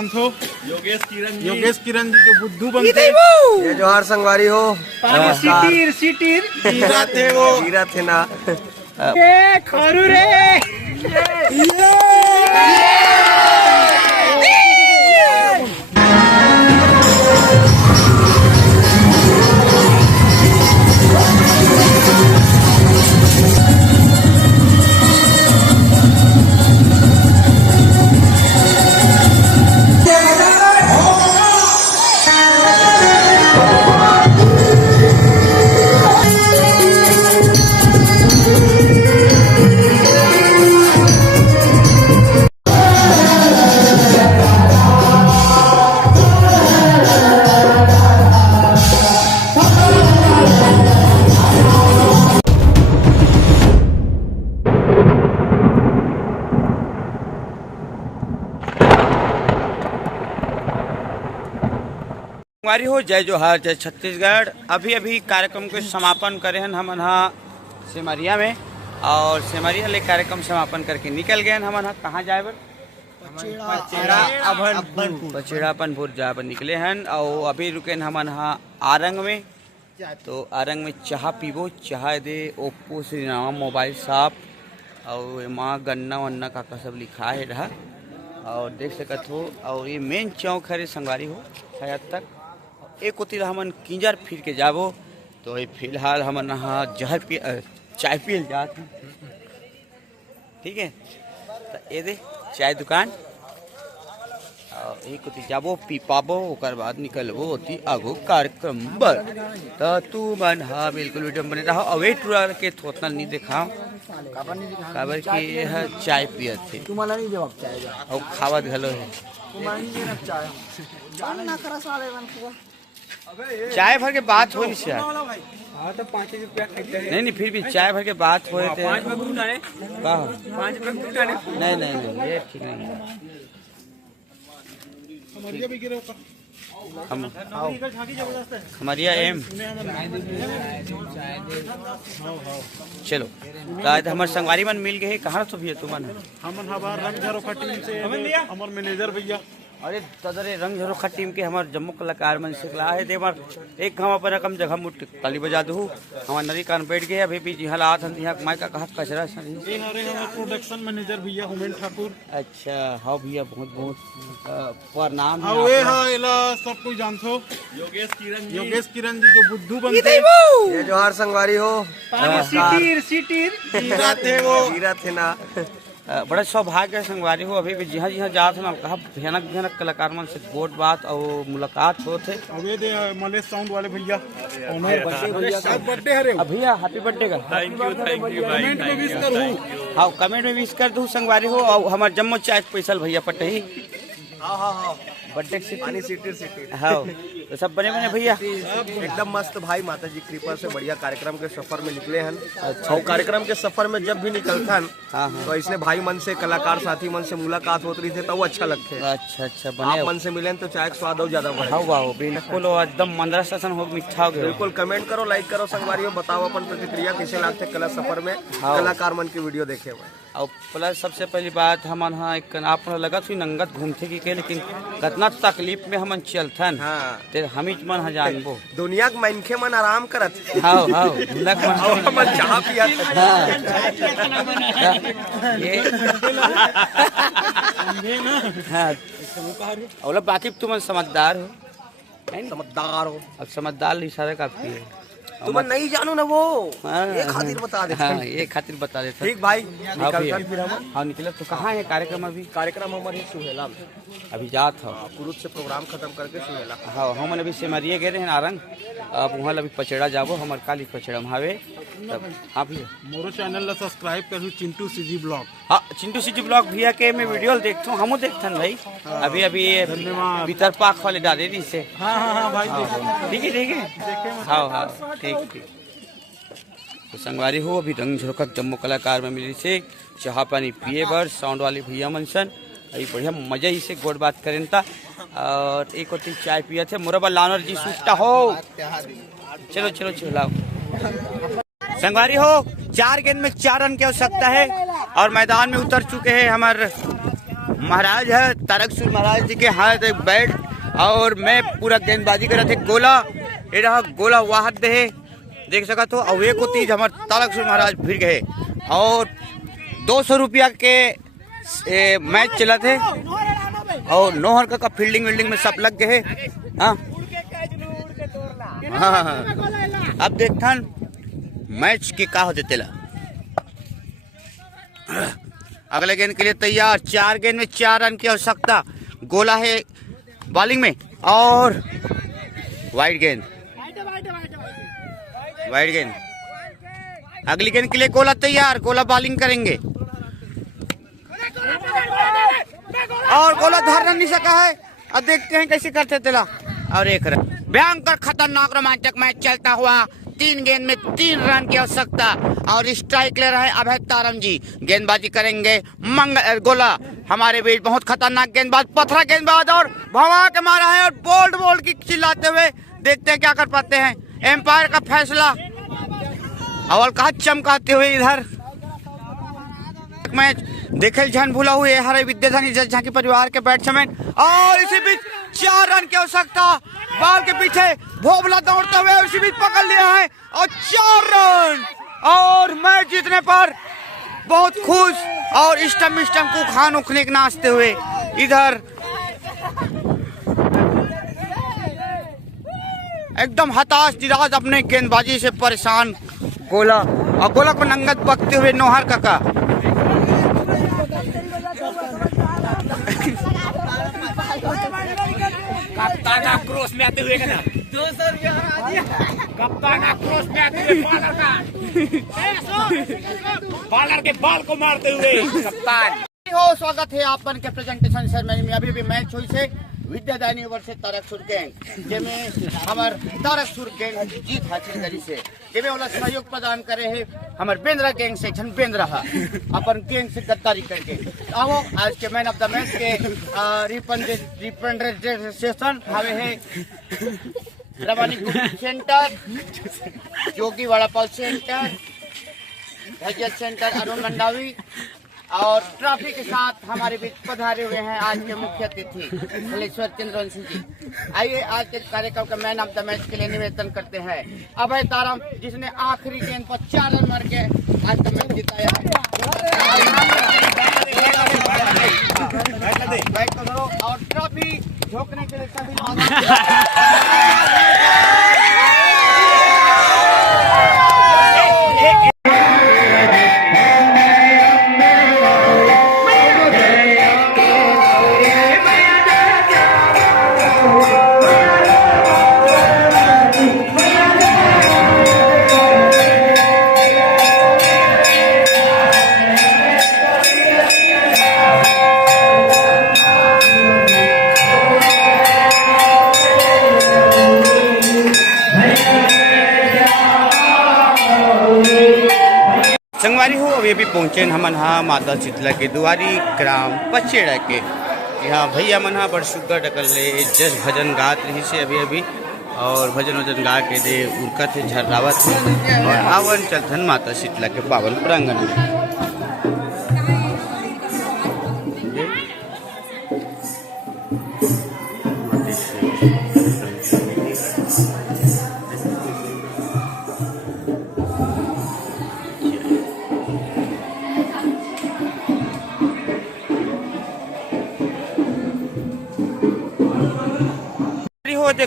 जानते हो योगेश किरण जी जो बुद्धू बनते ये जोहार संगवारी हो। सिटीर सिटीर हीरा थे वो हीरा थे ना। खरू रे हमारी हो। जय जोहार, जय छत्तीसगढ़। अभी अभी कार्यक्रम के समापन करे हैं हम यहाँ सिमरिया में, और सिमरिया ले कार्यक्रम समापन करके निकल गए हम यहाँ कहाँ जाए बर पचेड़ापनपुर जाए पर निकले हैं। और अभी रुके हम यहाँ आरंग में, तो आरंग में चाह पीबो, चाह दे Oppo Shri Ram mobile shop, और माँ गन्ना वन्ना का सब लिखा है रहा और देख सकत हो। और ये मेन चौक है संगवारी हो शायद तक एक होती हमन किंजर फिर के जाबो। तो ये फिलहाल हमन यहाँ जहर पी चाय पियल जात हैं, ठीक है। तो ये दे चाय दुकान और एक होती जाबो पी पाबो, ओकर बाद निकलबो होती आगो कार्यक्रम बर। तो तू मन हाँ बिल्कुल वीडियो बने रहा। अवे टूरा के थोतना नहीं दिखाओ काबर कि यह चाय पियत थे और खावत घलो है। चाय भर के बात हो नहीं, फिर भी चाय भर के बात हो नहीं नहीं ये ठीक नहीं है। खमरिया एम चलो आज हमारे संगवारी मन मिल गए। कहाँ तो भैया तुमन हमार मैनेजर भैया। अरे तदरे रंग झरोखा टीम के हमारे जम्मू कलाकार मन से है दे हमार एक हम अपन कम जगह मुट ताली बजा दू। हमारे नरी कान बैठ गए अभी भी जिहा लात हम यहाँ माइका कहा कचरा ये हरे हमारे प्रोडक्शन मैनेजर भैया हुमेन ठाकुर। अच्छा हाँ भैया बहुत बहुत प्रणाम। वे हाँ इला सब कोई जानते हो योगेश किरण जी जो बुद्धू बनते ये जोहार संगवारी हो। सिटीर सिटीर हीरा थे वो हीरा थे ना। बड़ा सौभाग्य संगवारी हो। अभी भी जिहा जिहा जात हम कहा भयानक भयानक कलाकार मन से गोट बात और मुलाकात होते। अबे दे मलेश साउंड वाले भैया बर्थडे हरे भैया हैप्पी बर्थडे का थैंक यू कमेंट में विश करूं। हाँ कमेंट में विश कर दूँ संगवारी हो। और हमारे जम्मू चाय स्पेशल भैया पटही हाँ बर्थडे सिटी हाँ तो सब बने बने भैया एकदम मस्त भाई। माता जी कृपा से बढ़िया कार्यक्रम के सफर में निकले हैं। और कार्यक्रम के सफर में जब भी निकलता है तो इसने भाई मन से कलाकार साथी मन से मुलाकात होती रही थे तो वो अच्छा लगते है। अच्छा बने आप मन से मिले तो चाय स्वाद और ज्यादा बढ़े। हाँ वाह बिल्कुल एकदम मंदरा शासन हो मीठा हो गया। बिल्कुल कमेंट करो, लाइक करो संगवारियों, बताओ अपन प्रतिक्रिया कैसे लगते कला सफर में कलाकार मन की वीडियो देखे हुए। और प्लस सबसे पहली बात हमन हाँ एक आप लगत हुई नंगत घूमते की लेकिन कितना तकलीफ में हमन चलथन। हाँ हम मन हाँ जानबो दुनिया के मनखे मन आराम करत। हाँ मन चाह पियत। और बाकी तुम समझदार हो समझदार हो। अब समझदार इशारा काफी है। तुम नहीं जानो ना वो ये खातिर बता देते। हाँ ये खातिर बता देते। ठीक भाई हाँ निकले तो कहाँ है कार्यक्रम अभी? कार्यक्रम हमारे सुहेला में अभी जात हो कुरुद से प्रोग्राम खत्म करके सुहेला। हाँ हम अभी सिमरिया गए रहे आरंग। अब वहाँ अभी पचेड़ा जाबो हमारे काली पचेड़ा हावे तब। हाँ भैया मोरो चैनल ला सब्सक्राइब करू चिंटू सीजी ब्लॉग। हाँ चिंटू सीजी ब्लॉग भैया के मैं वीडियो देखता हूँ हमू देखथन भाई। अभी अभी भीतर पाक वाले डाले दी से। हाँ भाई ठीक है हाँ ठीक। तो संगवारी हो अभी रंग झरोखा जम्मू कलाकार में मिली से चाह पानी पिए बर साउंड वाले भैया मनसन अभी बढ़िया मजा ही से गोड़ बात करें था। और एक होती चाय पिया थे मुरबा लानर जी सुस्ता हो। चलो लाओ संगवारी हो। 4 गेंद में 4 रन की आवश्यकता है और मैदान में उतर चुके हैं हमारे महाराज है तारकसुर महाराज जी के हाथ एक बैट और मैं पूरा गेंदबाजी कर रहे थे। गोला ये रहा, गोला वाहद दे देख सका तो अवे को तीज हमारे तारकसुर महाराज फिर गए और 200 रुपया के मैच चला थे और नोहर का फील्डिंग विल्डिंग में सब लग गए। हाँ अब देखता मैच की का होते तेला। अगले गेंद के लिए तैयार, 4 गेंद में 4 रन की आवश्यकता। गोला है बॉलिंग में और वाइड गेंद, वाइड गेंद। अगली गेंद के लिए गोला तैयार, गोला बॉलिंग करेंगे और गोला धर नहीं सका है। अब देखते हैं कैसे करते तेला। और एक रन, भयंकर खतरनाक रोमांचक मैच चलता हुआ। 3 गेंद में 3 रन की आवश्यकता और स्ट्राइक ले रहे हैं अभय तारम जी। गेंदबाजी करेंगे गोला हमारे बीच बहुत खतरनाक गेंदबाज, पत्थरा गेंदबाज और भवा के मारा है और बोल्ड बोल्ड की चिल्लाते हुए देखते हैं क्या कर पाते हैं। एम्पायर का फैसला अवल का चमकाते हुए इधर मैच देखे झन भूला हुए हरे विद्याधनी झांकी परिवार के बैट्समैन और इसी बीच 4 रन की आवश्यकता। बॉल के पीछे भोबला दौड़ते हुए इसी बीच पकड़ लिया है और 4 रन और मैच जीतने पर बहुत खुश और स्टम्प को खान उखने के नाचते हुए इधर एकदम हताश निराश अपने गेंदबाजी से परेशान गोला और गोला को नंगत बकते हुए नोहर काका। कप्तान आक्रोश में आते हुए ना 200 रुपया कप्तान आक्रोश में आते हुए बॉलर के बाल को मारते हुए कप्तान हो। स्वागत है आपन के प्रेजेंटेशन सेरेमनी में। अभी भी मैच हुई से विद्यादानी वर्सेस तारकसुर गैंग जेमें हमार तारकसुर गैंग जीत हासिल करी से जेमें वाला सहयोग प्रदान करे है हमार बेंद्रा गैंग सेक्शन बेंद्रा अपन गैंग से गद्दारी करके। आओ आज के मैन ऑफ द मैच के रिप्रेजेंटेशन हवे है रवानी सेंटर, जोगीवाड़ा पल सेंटर, भैया सेंटर अरुण मंडावी और ट्रॉफी के साथ हमारे बीच पधारे हुए हैं आज के मुख्य अतिथि हलेश्वर चंद्रवंशी जी। आइए आज के कार्यक्रम का मैन ऑफ द मैच के लिए निवेदन करते हैं अभय तारम जिसने आखिरी गेंद पर 4 रन मार के आज का मैच जिताया। और ट्रॉफी झोंकने के लिए सभी संगवारी हो। अभी अभी पहुँचे हमन हाँ माता शीतला के दुआरी ग्राम पचेड़ा के यहाँ भैया मन हाँ बड़ सुग्गा डकल ले जस भजन गात रही से अभी अभी और भजन वजन गा के दे उड़कत है झर्रावत है और आवन चलथन माता शीतला के पावन प्रांगण में।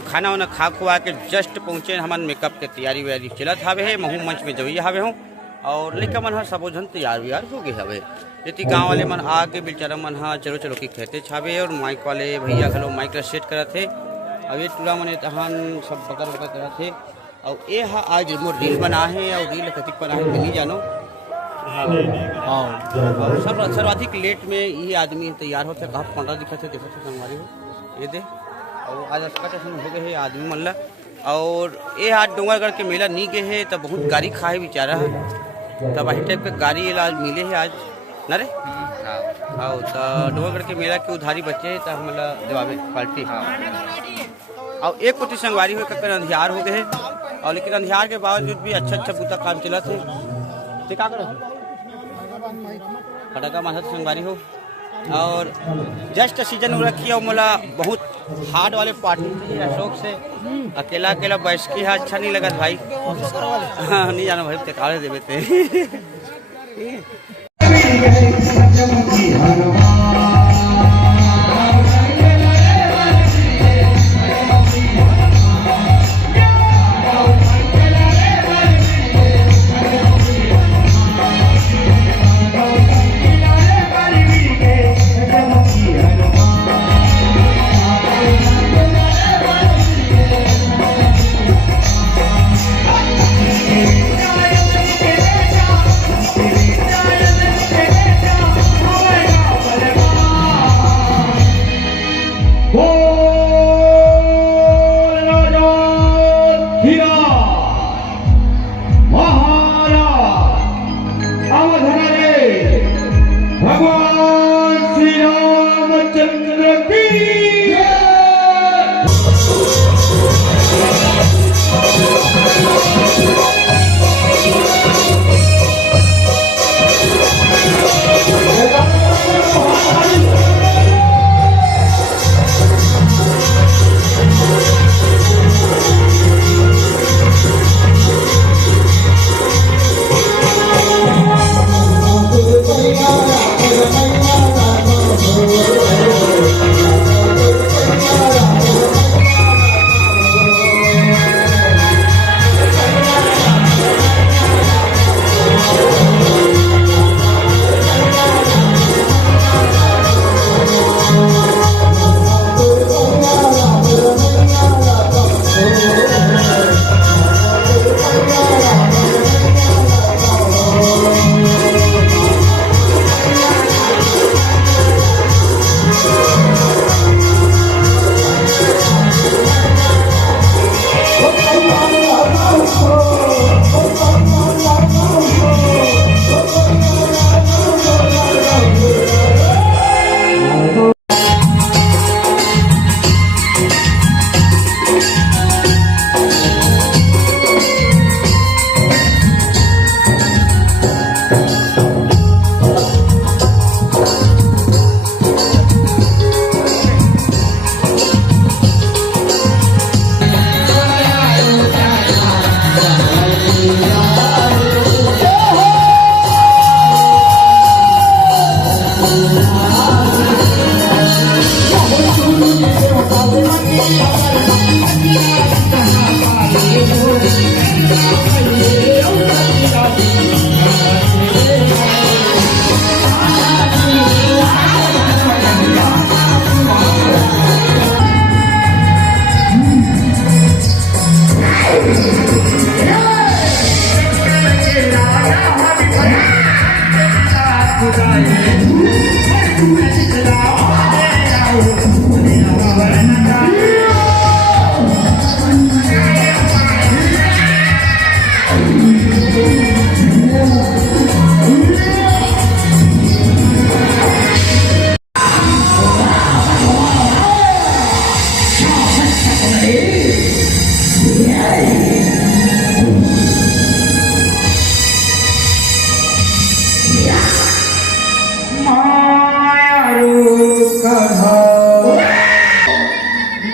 खाना वाना खा खुआ के जस्ट पहुँचे हमन मेकअप के तैयारी व्यारी चलत हवे है। महू मंच में जवैया हवे हूँ और लड़का मन हा सबो झन तैयार व्यार हो गए हवे। यदि गाँव वाले मन आके बेचारा मन हा चलो चलो की खेते छावे और माइक वाले भैया घलो माइक ला सेट करत थे। अब ये टूरा मन तहन सब बकर बकर करत थे और ये हा आज मोर रील बना है और रील कतिक बना है नहीं जानो। और सब सर्वाधिक लेट में ये आदमी तैयार होते कहा 15 दिखत है देखो संगवारी हो ये दे और आज हो गए है आदमी मन ला। और ये हाथ डोंगरगढ़ के मेला नहीं गए है तब बहुत गाड़ी खाए बेचारा है तब वही टाइप के गाड़ी आज मिले है आज न रे। हाँ तो डोंगरगढ़ के मेला के उधारी बचे है तब हमला जवाबे पार्टी। और एक कोटी संगवारी हो कर अंधियार हो गए है और लेकिन अंधियार के बावजूद भी अच्छा बूता काम चला थे क्या करो फटाका माथा संगवारी हो और जस्ट सीजन हो रखी है। मोला बहुत हार्ड वाले पार्टी अशोक से अकेला अकेला बैठ के अच्छा नहीं लगा भाई। हाँ नहीं जाना भाई, काले देवे थे।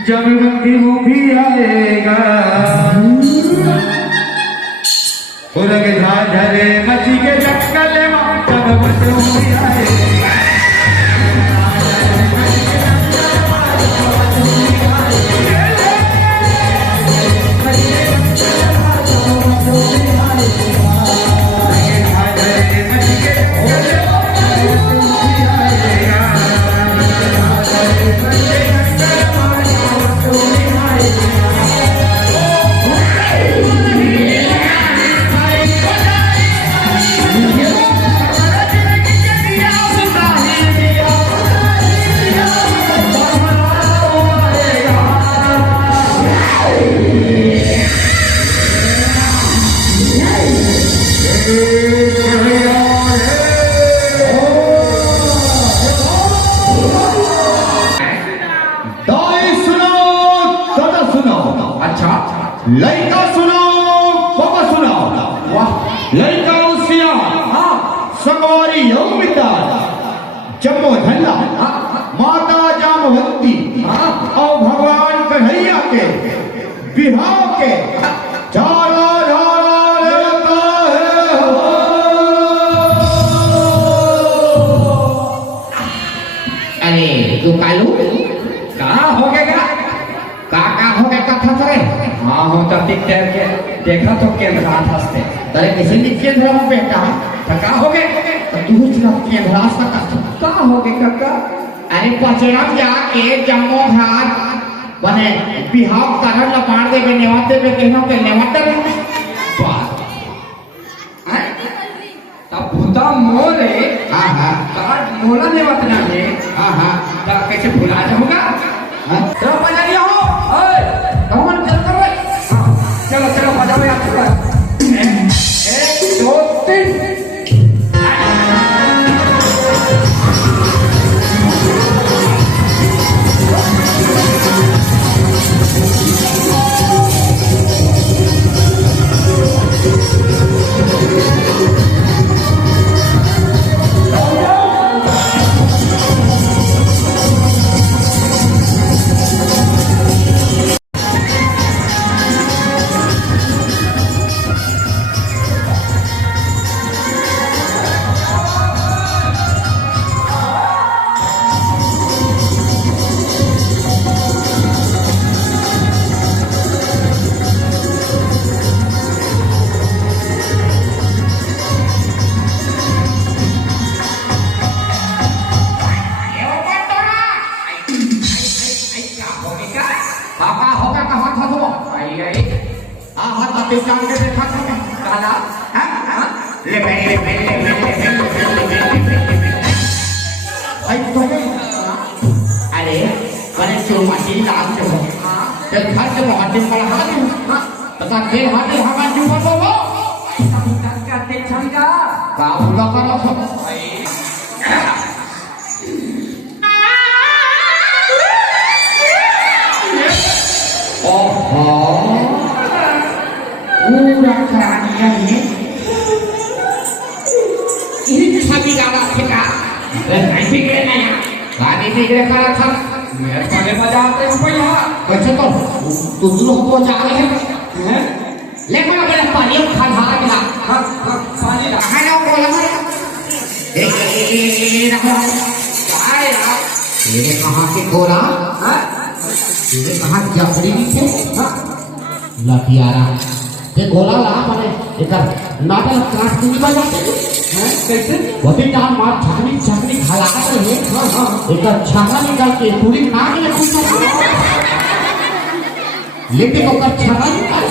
जब वो भी आएगा झाझरे मची के जंगल जब वो भी आएगा। लड़का सुनो बाबा सुनो वाह लड़का उसिया हाँ संगवारी यौमिता चमो धल्ला माता जामवंती और भगवान कन्हैया के बिहाव के झाला झाला लेता है हो। अरे तू कालू कहाँ हो गया का हो गया कथा करे हाँ हम तो देखा तो केंद्र हंसते तेरे किसी ने केंद्र में बेटा तो का हो गए तो तू इतना केंद्र सकता का हो गए काका अरे पचरम जाके जम्मो घाट बने बिहाव करन ला पार दे के नेवाते पे कहनो के नेवाते बात तब भूता मोरे हां कार्ड मोला नेवाते ना है हां तब कैसे भुला जाऊंगा तो बजाइए हो ओए कौन चल कर रहे चलो चलो बजाओ यार 1 2 3 अरे बने चुमाची लाग जो जब घर से बहुत दिन पड़ा हां तथा खेल हाथी हमारे जीवन को वो करते छंगा बाबू लोग करो ओहो पूरा करानिया है ini sapi galak kita dan nanti kena ya tadi pikir kalau kan biar pada pada apa ya macam tu dulu aku cakap है लेकिन अगर पानी खा गया पानी है ना वो लगा ये कहाँ के गोला ये कहाँ जबरी थे लतियारा ये गोला ला माने इधर नाटक क्लास की बजाते हैं कैसे वही टाइम मार छकनी छकनी खा लगा रहे हां इधर छाना निकाल के पूरी नाक में कुछ लेकिन ओकर छाना निकाल